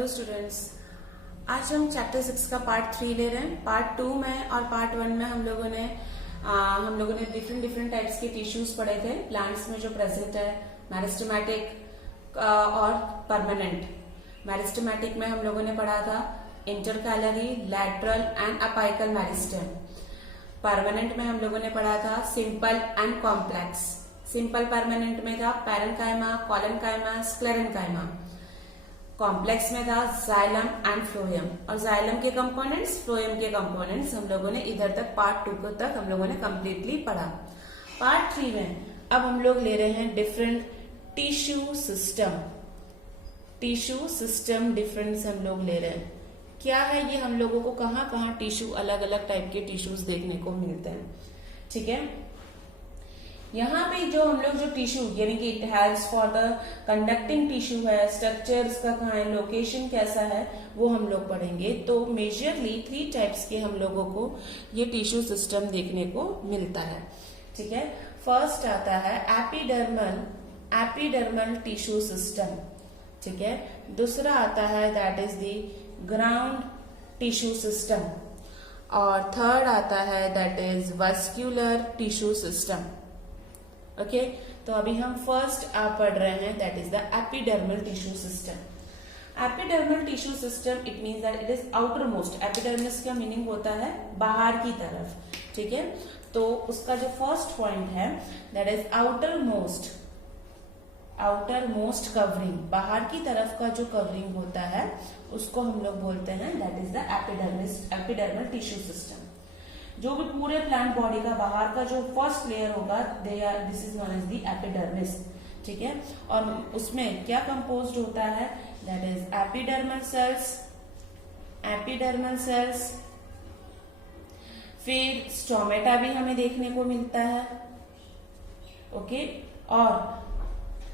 Hello students, आज हम chapter 6 का पार्ट 3 ले रहे हैं। पार्ट 2 में और पार्ट 1 में हम लोगों ने डिफरेंट टाइप्स के टिश्यूज पढ़े थे। प्लांट्स में जो प्रेजेंट है, मेरिस्टेमेटिक और परमानेंट। मेरिस्टेमेटिक में हम लोगों ने पढ़ा था intercalary, lateral and apical meristem. Permanent में हम लोगों ने पढ़ा था simple and complex. Simple permanent में था पैरेन्काइमा, कॉलनकाइमा, स्क्लेरेन्काइमा। कॉम्प्लेक्स में था जाइलम एंड फ्लोएम। और जाइलम के कंपोनेंट्स, फ्लोएम के कंपोनेंट्स हम लोगों ने इधर तक पार्ट 2 तक हम लोगों ने कंप्लीटली पढ़ा। पार्ट 3 में अब हम लोग ले रहे हैं different tissue system. Tissue system difference हम लोग ले रहे हैं। क्या है ये, हम लोगों को कहाँ कहाँ टिश्यू, अलग अलग टाइप के टिश्यूज देखने को मिलते हैं। ठीक है, यहाँ पे जो हम लोग जो टिश्यू यानी कि it helps for the conducting tissue है, स्ट्रक्चर्स का कहाँ है, लोकेशन कैसा है, वो हम लोग पढ़ेंगे। तो मेजरली 3 टाइप्स के हम लोगों को ये टिश्यू सिस्टम देखने को मिलता है। ठीक है, फर्स्ट आता है एपिडर्मल टिश्यू सिस्टम। ठीक है, दूसरा आता है that is the ground tissue system, और थर्ड आता है that is vascular tissue system. Okay, तो अभी हम फर्स्ट पढ़ रहे हैं that is the epidermal tissue system. Epidermal tissue system it means that it is outer most. Epidermis का मीनिंग होता है बाहर की तरफ। ठीक है, तो उसका जो फर्स्ट पॉइंट है that is outer most covering. बाहर की तरफ का जो कवरिंग होता है उसको हम लोग बोलते हैं that is the epidermal tissue system. जो भी पूरे प्लांट बॉडी का बाहर का जो फर्स्ट लेयर होगा this is known as the epidermis. ठीक है, और उसमें क्या कंपोज्ड होता है दैट इज एपिडर्मल सेल्स, फिर स्टोमेटा भी हमें देखने को मिलता है। ओके, और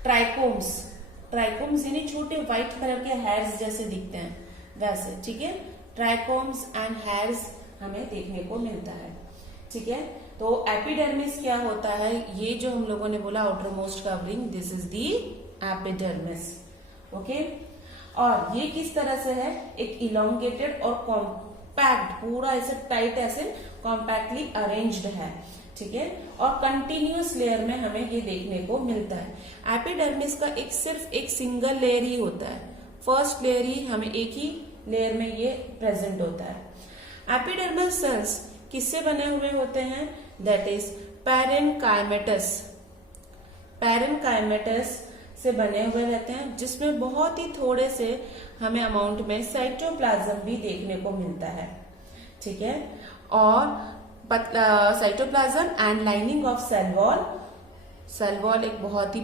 ट्राइकोम्स यानी छोटे व्हाइट कलर के हेयर्स जैसे दिखते हैं वैसे। ठीक है, ट्राइकोम्स एंड हेयर्स हमें देखने को मिलता है। ठीक है, तो एपिडर्मिस क्या होता है, ये जो हम लोगों ने बोला outer most covering, this is the epidermis. Okay, और ये किस तरह से है, एक इलोंगेटेड और कॉम्पैक्ट, पूरा ऐसे टाइट ऐसे कॉम्पैक्टली अरेंज्ड है। ठीक है, और कंटिन्यूअस लेयर में हमें ये देखने को मिलता है। एपिडर्मिस का सिर्फ एक सिंगल लेयर ही होता है, फर्स्ट लेयर ही हमें एक ही लेयर में ये प्रेजेंट होता है। एपिडर्मल सेल्स किससे बने हुए होते हैं दैट इज पैरेन्काइमेटस से बने हुए रहते हैं, जिसमें बहुत ही थोड़े से हमें अमाउंट में साइटोप्लाज्म भी देखने को मिलता है। ठीक है, और cytoplasm and lining of cell wall एक बहुत ही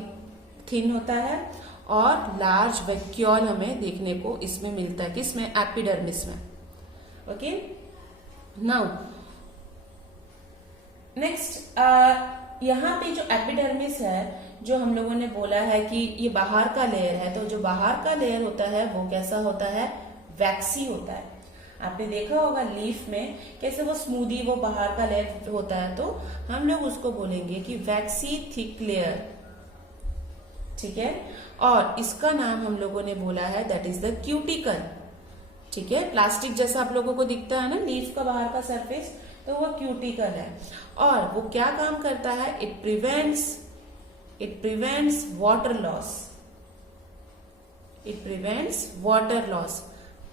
थिन होता है, और लार्ज वैक्यूल हमें देखने को इसमें मिलता है, किसमें, एपिडर्मिस में। ओके, नाउ नेक्स्ट यहाँ पे जो एपिडर्मिस है, जो हम लोगों ने बोला है कि ये बाहर का लेयर है, तो जो बाहर का लेयर होता है वो कैसा होता है, वैक्सी होता है। आपने देखा होगा लीफ में कैसे वो स्मूदी वो बाहर का लेयर होता है, तो हम लोग उसको बोलेंगे कि वैक्सी थिक लेयर। ठीक है, और इसका नाम हम लोगों ने बोला है दैट इज द क्यूटिकल। ठीक है, प्लास्टिक जैसा आप लोगों को दिखता है ना लीफ का बाहर का सरफेस, तो वो क्यूटिकल है। और वो क्या काम करता है, it prevents water loss.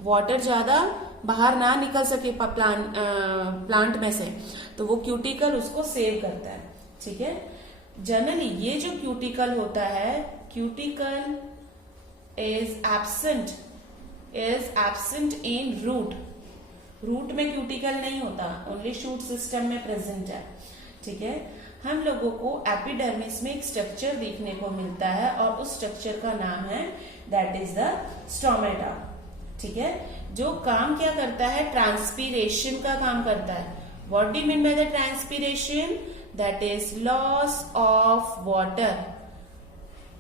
Water ज्यादा बाहर ना निकल सके प्लांट में से, तो वो क्यूटिकल उसको सेव करता है। ठीक है, जनरली ये जो क्यूटिकल होता है, cuticle is absent in root में क्यूटिकल नहीं होता, ओनली शूट सिस्टम में प्रेजेंट है। ठीक है, हम लोगों को एपिडर्मिस में एक स्ट्रक्चर देखने को मिलता है, और उस स्ट्रक्चर का नाम है दैट इज द स्टोमेटा। ठीक है, जो काम क्या करता है, ट्रांसपीरेशन का काम करता है। What do you mean by the transpiration, that is loss of water.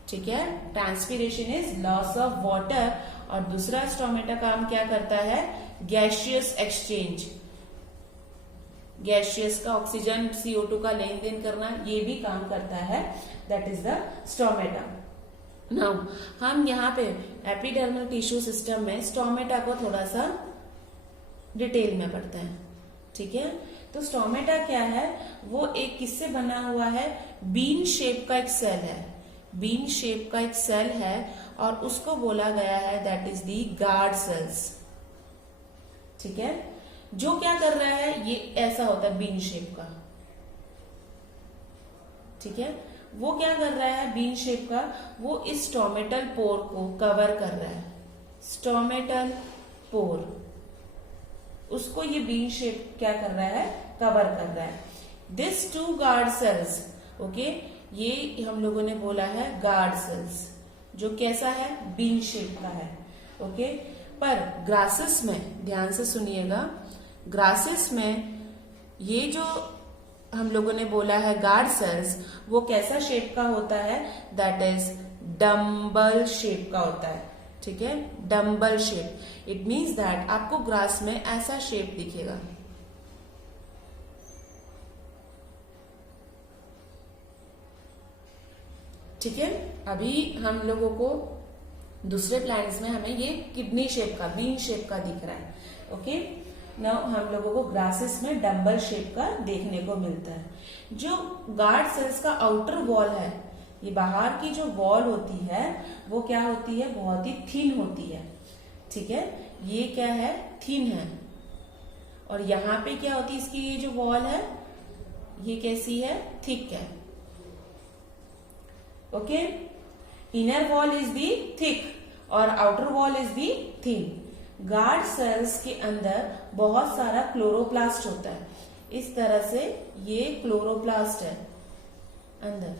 ठीक है, transpiration is loss of water. और दूसरा स्टोमेटा काम क्या करता है, गैसियस एक्सचेंज, गैसियस का ऑक्सीजन CO2 का लेन देन करना, ये भी काम करता है, that is the stomata. Now हम यहाँ पे एपिडर्मल टिश्यू सिस्टम में स्टोमेटा को थोड़ा सा डिटेल में पढ़ते हैं, ठीक है। तो स्टोमेटा क्या है, वो एक किससे बना हुआ है, बीन शेप का एक सेल है, बीन शेप का एक सेल है और उसको बोला गया है that is the guard cells, ठीक है। जो क्या कर रहा है, ये ऐसा होता है बीन शेप का, ठीक है। वो क्या कर रहा है बीन शेप का, वो इस स्टोमेटल पोर को कवर कर रहा है, स्टोमेटल पोर, उसको ये बीन शेप क्या कर रहा है, कवर कर रहा है। This two guard cells, okay, ये हम लोगों ने बोला है गार्ड सेल्स, जो कैसा है, बीन शेप का है, ओके। पर ग्रासेस में ध्यान से सुनिएगा, ग्रासेस में ये जो हम लोगों ने बोला है गार्ड सेल्स, वो कैसा शेप का होता है, दैट इज डम्बल शेप का होता है, ठीक है, dumbbell shape. It means that आपको ग्रास में ऐसा शेप दिखेगा, ठीक है। अभी हम लोगों को दूसरे प्लांट्स में हमें ये किडनी शेप का, बीन शेप का दिख रहा है, ओके। नाउ हम लोगों को ग्रासेस में डम्बल शेप का देखने को मिलता है। जो गार्ड सेल्स का आउटर वॉल है, ये बाहर की जो वॉल होती है वो क्या होती है, बहुत ही थिन होती है, ठीक है। ये क्या है, थिन है। और यहाँ पे क्या होती है, इसकी ये जो वॉल है ये कैसी है, थिक है, okay. Inner wall is the thick और outer wall is the thin. Guard cells के अंदर बहुत सारा क्लोरोप्लास्ट होता है, इस तरह से ये क्लोरोप्लास्ट है अंदर,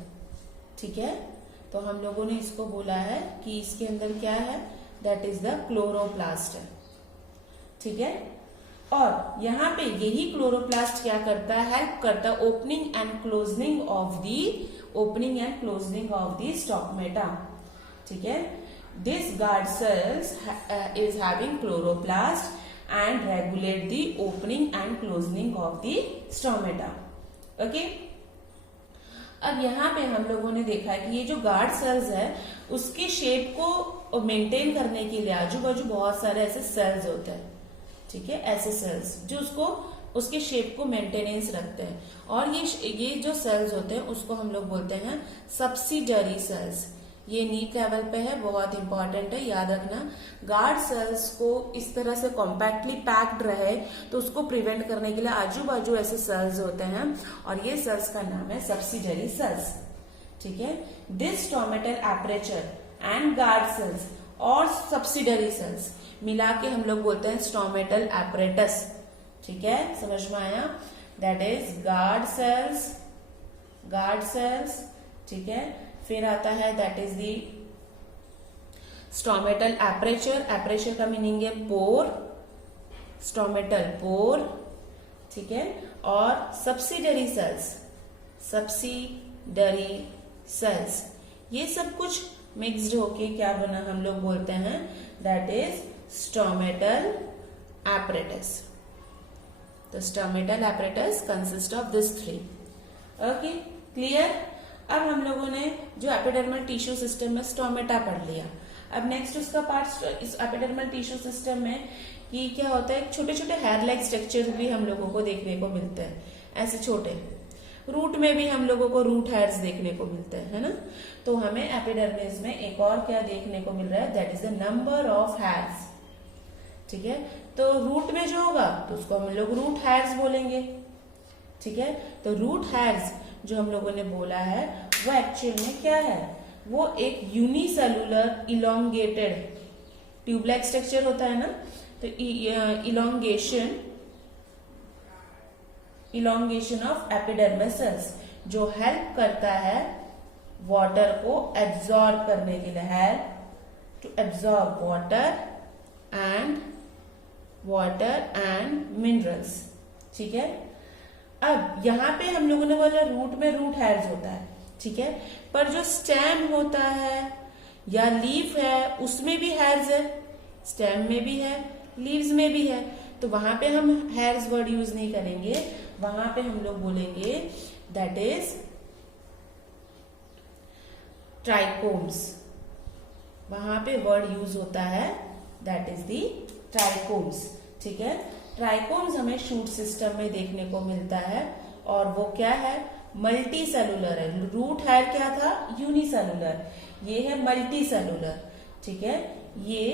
ठीक है। तो हम लोगों ने इसको बोला है कि इसके अंदर क्या है, दैट इज द क्लोरोप्लास्ट है, ठीक है। और यहाँ पे यही क्लोरोप्लास्ट क्या करता है, हेल्प करता है opening and closening of the stomata, ठीक है। This guard cells is having chloroplast and regulate the opening and closing of the stomata. Okay? अब यहाँ पे हम लोगों ने देखा है कि ये जो गार्ड सेल्स है उसके शेप को मेंटेन करने के लिए आजू बाजू बहुत सारे ऐसे सेल्स होते हैं, ठीक है, ऐसे सेल्स जो उसको उसके शेप को मेंटेनेंस रखते हैं। और ये जो सेल्स होते हैं उसको हम लोग बोलते हैं सब्सिडरी सेल्स। ये नीट लेवल पे है, बहुत इंपॉर्टेंट है, याद रखना। गार्ड सेल्स को इस तरह से कॉम्पैक्टली पैक्ड रहे तो उसको प्रिवेंट करने के लिए आजू बाजू ऐसे सेल्स होते हैं और ये सेल्स का नाम है सब्सिडरी सेल्स, ठीक है। This stomatal aperture and guard cells और सब्सिडरी सेल्स मिला के हम लोग बोलते हैं स्टोमेटल एपरेटस, ठीक है, समझ में आया। दैट इज गार्ड सेल्स, ठीक है। फिर आता है that is the stomatal aperture, aperture का मीनिंग है पोर, स्टोमेटल पोर, ठीक है। और सब्सिडरी सेल्स, ये सब कुछ मिक्स्ड होके क्या बना, हम लोग बोलते हैं दैट इज स्टोमेटल एपरेटस। तो stomatal apparatus consist of this 3, okay, clear. अब हम लोगों ने जो एपिडर्मल टिश्यू सिस्टम में स्टोमेटा पढ़ लिया। अब नेक्स्ट उसका पार्ट इस एपिडर्मल टिश्यू सिस्टम में कि क्या होता है, छोटे छोटे हेयर लाइक स्ट्रक्चर भी हम लोगों को देखने को मिलते हैं, ऐसे छोटे। रूट में भी हम लोगों को रूट हेयर्स देखने को मिलते हैं, है ना। तो हमें एपिडर्मिस में एक और क्या देखने को मिल रहा है, that is the number of hairs, ठीक है। तो रूट में जो होगा तो उसको हम लोग रूट हेयर्स बोलेंगे, ठीक है। तो रूट हेयर्स जो हम लोगों ने बोला है वो एक्चुअल में क्या है, वो एक यूनिसेलुलर इलोंगेटेड ट्यूब-लाइक स्ट्रक्चर होता है ना। तो इलोंगेशन ऑफ एपिडर्मल सेल्स जो हेल्प करता है वाटर को एब्जॉर्ब करने के लिए, help to absorb water and minerals, ठीक है। अब यहाँ पे हम लोगों ने बोला रूट में रूट हेयर्स होता है, ठीक है। पर जो स्टेम होता है या लीफ है उसमें भी हेयर्स है, स्टेम में भी है, लीव्स में भी है। तो वहां पे हम हेयर्स वर्ड यूज नहीं करेंगे, वहां पे हम लोग बोलेंगे दैट इज ट्राइकोम्स, वहां पे वर्ड यूज होता है दैट इज दी ट्राइकोम्स। ठीक है, ट्राइकोम्स हमें शूट सिस्टम में देखने को मिलता है और वो क्या है, मल्टी सेलुलर है। रूट हेयर क्या था, यूनिसेलुलर, ये है मल्टी सेलुलर। ठीक है, ये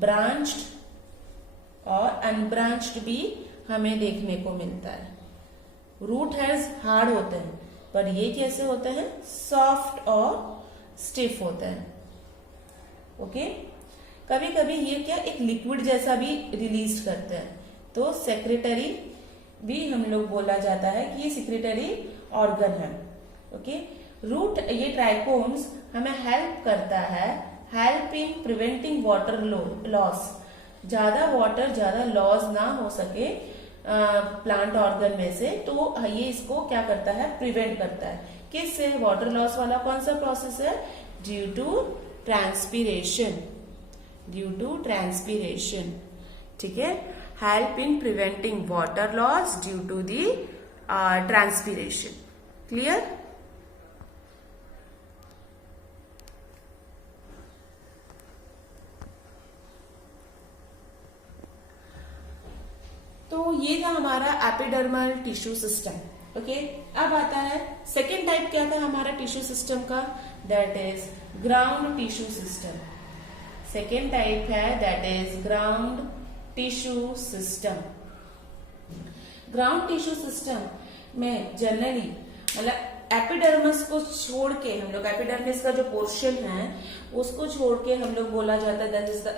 ब्रांच्ड और अनब्रांच्ड भी हमें देखने को मिलता है। रूट हेयर्स हार्ड होते हैं पर ये कैसे होते हैं, सॉफ्ट और स्टिफ होते हैं। ओके, कभी कभी ये क्या एक लिक्विड जैसा भी रिलीज करते हैं, तो सेक्रेटरी भी हम लोग बोला जाता है कि ये सेक्रेटरी ऑर्गन है। ओके, रूट ये ट्राइकोम्स हमें हेल्प करता है, help in preventing water loss, ज्यादा वाटर ज्यादा लॉस ना हो सके प्लांट ऑर्गन में से, तो ये इसको क्या करता है, प्रिवेंट करता है। किससे, वाटर लॉस वाला कौन सा प्रोसेस है, due to transpiration, due to transpiration. ठीक है, help in preventing water loss due to the transpiration. Clear. तो ये था हमारा एपिडर्मल टिश्यू सिस्टम। ओके, अब आता है सेकेंड टाइप क्या था हमारा टिश्यू सिस्टम का, that is ground tissue system. Second type है that is ground tissue system. Ground tissue system में जनरली मतलब एपिडर्मिस को छोड़ के हम लोग, एपिडर्मिस का जो पोर्शन है उसको छोड़ के हम लोग बोला जाता है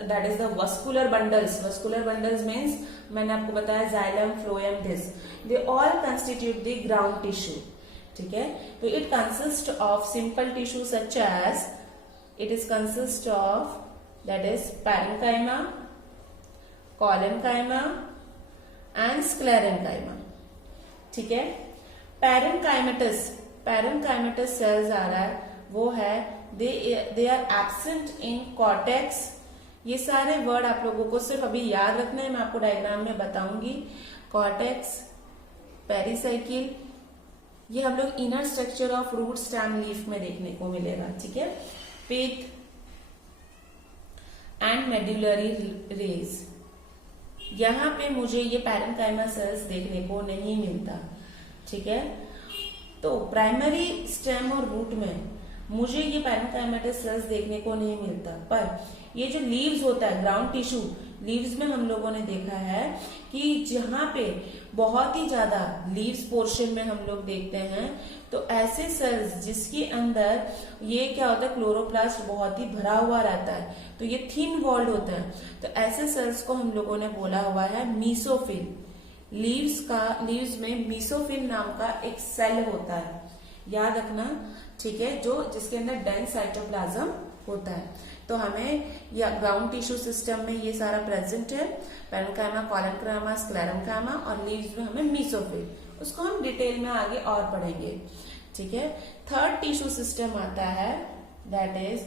that is the vascular bundles. Vascular bundles means मैंने आपको बताया xylem, phloem, this they all constitute the ground tissue. ठीक है, तो it consist of simple tissue such as, it is consist of that is parenchyma, collenchyma and sclerenchyma. ठीक है, parenchymatous cells आ रहा है, वो है they are absent in cortex. ये सारे वर्ड आप लोगों को सिर्फ अभी याद रखना है, मैं आपको डायग्राम में बताऊंगी। कॉर्टेक्स, पेरिसाइकिल, ये हम लोग inner structure of root, stem, leaf में देखने को मिलेगा। ठीक है, पिथ एंड मेडुलरी रेज, यहां पे मुझे ये पैरेन्काइमा सेल्स देखने को नहीं मिलता। ठीक है, तो प्राइमरी स्टेम और रूट में मुझे ये पैरेन्काइमेटस सेल्स देखने को नहीं मिलता, पर ये जो लीव्स होता है ग्राउंड टिश्यू, लीव्स में हम लोगों ने देखा है कि जहां पे बहुत ही ज्यादा लीव्स पोर्शन में हम लोग देखते हैं, तो ऐसे सेल्स जिसके अंदर ये क्या होता है, क्लोरोप्लास्ट बहुत ही भरा हुआ रहता है, तो ये थिन वॉल्ड होता है, तो ऐसे सेल्स को हम लोगों ने बोला हुआ है मीसोफिल। लीव्स में मीसोफिल नाम का एक सेल होता है, याद रखना। ठीक है, जो जिसके अंदर डेंस साइटोप्लाज्म होता है। तो हमें या ग्राउंड टिश्यू सिस्टम में ये सारा प्रेजेंट है, पैरेन्काइमा, कॉलेनकाइमा, स्क्लेरेन्काइमा, और लीव्स में हमें मीसोफिल, उसको हम डिटेल में आगे और पढ़ेंगे। ठीक है, थर्ड टिश्यू सिस्टम आता है that is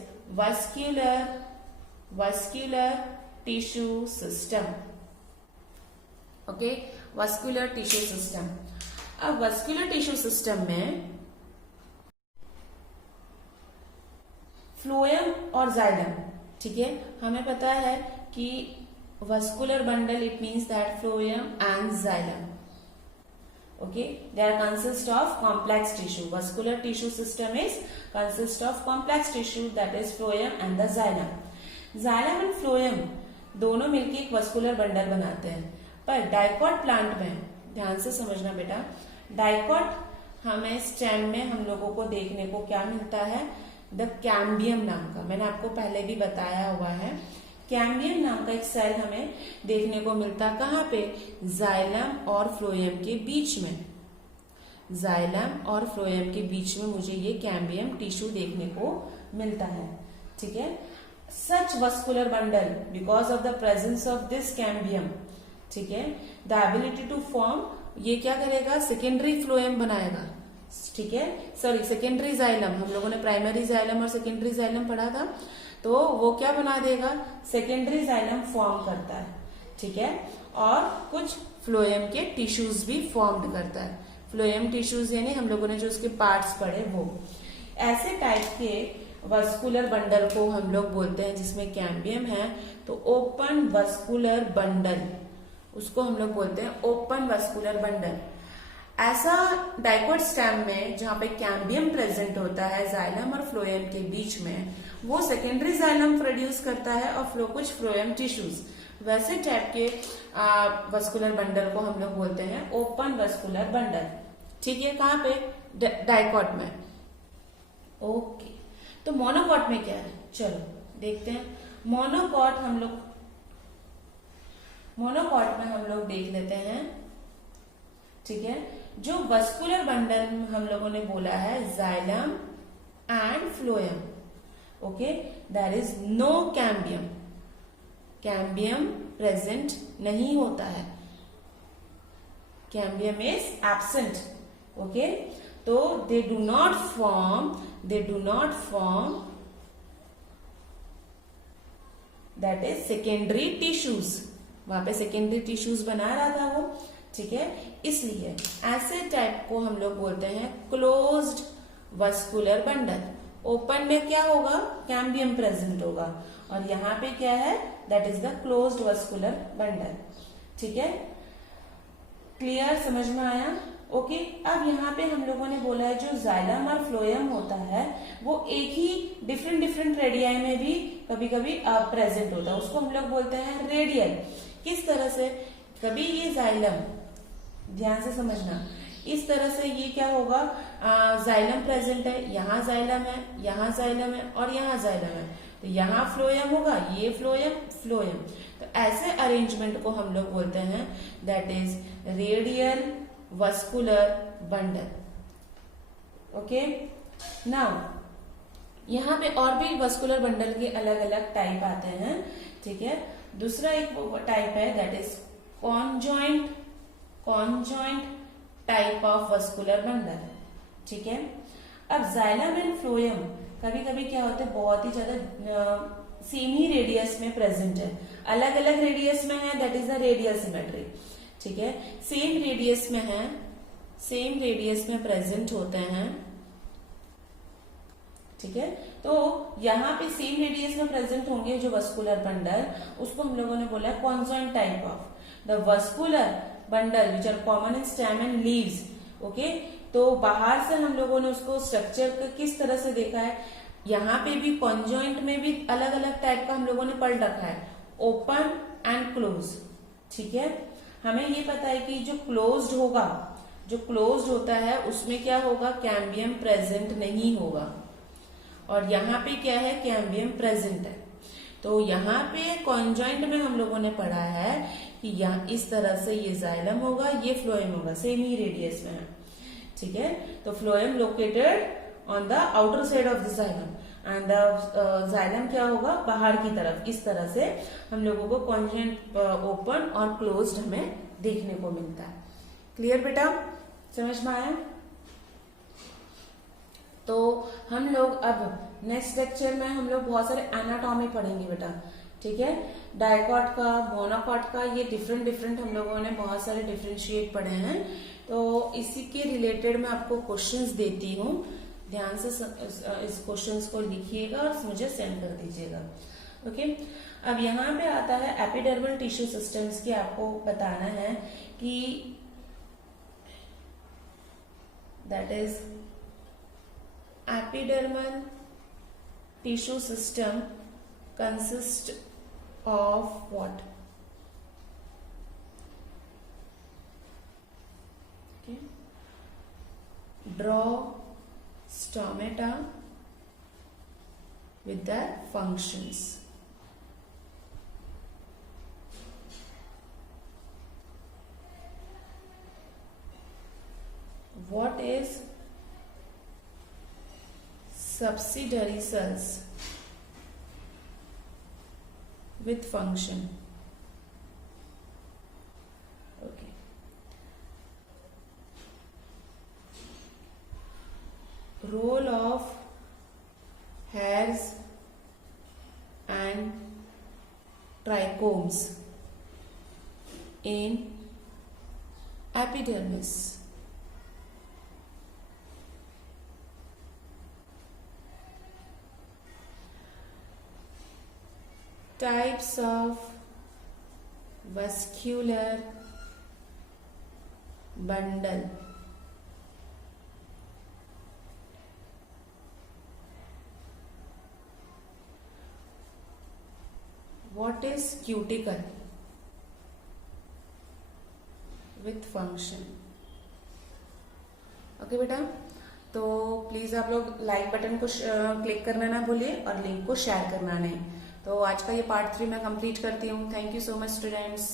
vascular tissue system. Okay, vascular tissue system. अब वस्कुलर टिश्यू सिस्टम में फ्लोएम और जाइलम। ठीक है, हमें पता है कि vascular bundle it means that phloem and xylem, okay, they are consist of complex tissue. Vascular tissue system is consist of complex tissue that is phloem and the xylem. Xylem and phloem दोनों मिलकर एक vascular bundle बनाते हैं, पर dicot plant में ध्यान से समझना बेटा, डाइकॉट हमें स्टेम में हम लोगों को देखने को क्या मिलता है, द कैम्बियम नाम का, मैंने आपको पहले भी बताया हुआ है। कैम्बियम नाम का एक सेल हमें देखने को मिलता है, कहाँ पे, जाइलम और फ्लोएम के बीच में। जाइलम और फ्लोएम के बीच में मुझे ये कैम्बियम टिश्यू देखने को मिलता है। ठीक है, such vascular bundle because of the presence of this cambium, ठीक है, द एबिलिटी टू फॉर्म, ये क्या करेगा, सेकेंडरी फ्लोएम बनाएगा। ठीक है, सॉरी सेकेंडरी जाइलम, हम लोगों ने प्राइमरी जाइलम और सेकेंडरी जाइलम पढ़ा था, तो वो क्या बना देगा, सेकेंडरी जाइलम फॉर्म करता है। ठीक है, और कुछ फ्लोएम के टिश्यूज भी फॉर्म करता है। फ्लोएम टिश्यूज यानी हम लोगों ने जो उसके पार्ट्स पढ़े वो, ऐसे टाइप के वस्कुलर बंडल को हम लोग बोलते हैं जिसमें कैम्बियम है, तो ओपन वस्कुलर बंडल, उसको हम लोग बोलते हैं ओपन वस्कुलर बंडल। ऐसा डाइकोट स्टेम में जहां पे कैम्बियम प्रेजेंट होता है जाइलम और फ्लोएम के बीच में, वो सेकेंडरी जाइलम प्रोड्यूस करता है और कुछ फ्लोएम टिश्यूज। वैसे टाइप के वस्कुलर बंडल को हम लोग बोलते हैं ओपन वस्कुलर बंडल। ठीक है, कहाँ पे? डाइकोट में। ओके, तो मोनोकॉट में क्या है, चलो देखते हैं। मोनोकॉट में हम लोग देख लेते हैं। ठीक है, जो वस्कुलर बंडल हम लोगों ने बोला है xylem and phloem. Okay, there is no cambium, cambium present नहीं होता है, कैम्बियम इज एब्सेंट। ओके, तो they do not form that is secondary tissues. वहां पे सेकेंडरी टिश्यूज बना रहा था वो। ठीक है, इसलिए ऐसे टाइप को हम लोग बोलते हैं क्लोज्ड वस्कुलर बंडल। ओपन में क्या होगा? कैम्बियम प्रेजेंट होगा, और यहाँ पे क्या है? That is the closed vascular bundle. ठीक है, क्लियर, समझ में आया? ओके, अब यहाँ पे हम लोगों ने बोला है जो जाइलम और फ्लोएम होता है वो एक ही डिफरेंट रेडियाई में भी कभी कभी प्रेजेंट होता है, उसको हम लोग बोलते हैं रेडियल। किस तरह से? कभी ये जाइलम, ध्यान से समझना, इस तरह से ये क्या होगा, जाइलम प्रेजेंट है, यहाँ जाइलम है, यहाँ जाइलम है और यहाँ जाइलम है, तो यहाँ फ्लोएम होगा, ये फ्लोएम। तो ऐसे अरेंजमेंट को हम लोग बोलते हैं that is radial vascular bundle. Okay, now यहाँ पे और भी वस्कुलर बंडल के अलग अलग टाइप आते हैं। ठीक है, दूसरा एक टाइप है that is conjoint type of vascular bundle. ठीक है, अब जाइलम एंड फ्लोएम कभी कभी क्या होता है, बहुत ही ज्यादा सेम ही रेडियस में प्रेजेंट है, अलग अलग रेडियस में है, that is the radial symmetry. ठीक है, सेम रेडियस में है, सेम रेडियस में प्रेजेंट होते हैं। ठीक है, तो यहाँ पे सेम रेडियस में प्रेजेंट होंगे जो वस्कुलर बंडल, उसको हम लोगों ने बोला है conjoint type of the vascular bundle which are common in stem and leaves. Okay, तो बाहर से हम लोगों ने उसको स्ट्रक्चर किस तरह से देखा है, यहाँ पे भी कॉन्जॉइंट में भी अलग अलग टाइप का हम लोगों ने पढ़ रखा है, ओपन एंड क्लोज। ठीक है, हमें ये पता है कि जो क्लोज्ड होगा, जो क्लोज्ड होता है उसमें क्या होगा, कैम्बियम प्रेजेंट नहीं होगा, और यहाँ पे क्या है, कैम्बियम प्रेजेंट है। तो यहाँ पे कॉन्जॉइंट में हम लोगों ने पढ़ा है कि यहाँ इस तरह से ये जाइलम होगा, ये फ्लोएम होगा, सेम ही रेडियस में है। ठीक है, तो phloem located on the outer side of the xylem and the xylem क्या होगा, बाहर की तरफ। इस तरह से हम लोगों को कॉन्जॉइंट ओपन और क्लोज्ड हमें देखने को मिलता है। क्लियर बेटा, समझ में आया? तो हम लोग अब नेक्स्ट लेक्चर में हम लोग बहुत सारे एनाटॉमी पढ़ेंगे बेटा। ठीक है, डाइकॉट का, मोनोकॉट का, ये डिफरेंट हम लोगों ने बहुत सारे डिफरेंशिएट पढ़े हैं। तो इसी के रिलेटेड मैं आपको क्वेश्चंस देती हूँ, ध्यान से इस क्वेश्चंस को लिखिएगा और मुझे सेंड कर दीजिएगा। ओके, अब यहाँ पे आता है एपिडर्मल टिश्यू सिस्टम्स की, आपको बताना है कि that is epidermal tissue system consists of what? Okay. Draw stomata with their functions. What is subsidiary cells with function? Okay. Role of hairs and trichomes in epidermis. types of vascular bundle. What is cuticle with function? Okay बेटा, तो please आप लोग like button को click करना ना भूलिए और link को शेयर करना नहीं। तो आज का ये पार्ट 3 मैं कंप्लीट करती हूँ। Thank you so much students.